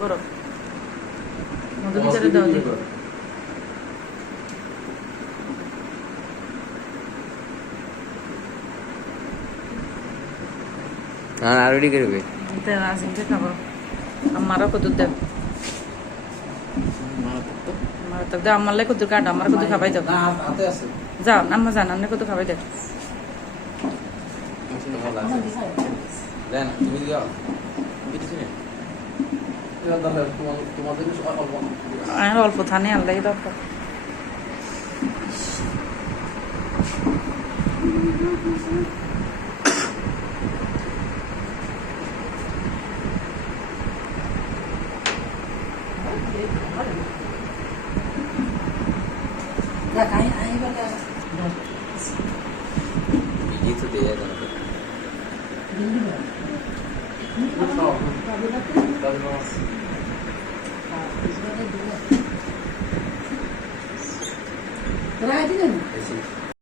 বড় মধু ভিতরে দাও দি আর রেডি করবে তে আসিনকে খাবো আমারও কত দেব আমার তো দাও আমার লাই কত কাট আমার কত খাবাই দাও হাতে আছে যাও আম্মা জান আপনি কত খাবাই দাও দেন তুমি দিও কিছু নেই তোমাদের আর অল্প থানে আল্লাহ দরকার ये तो दे यार Right, didn't ऐसे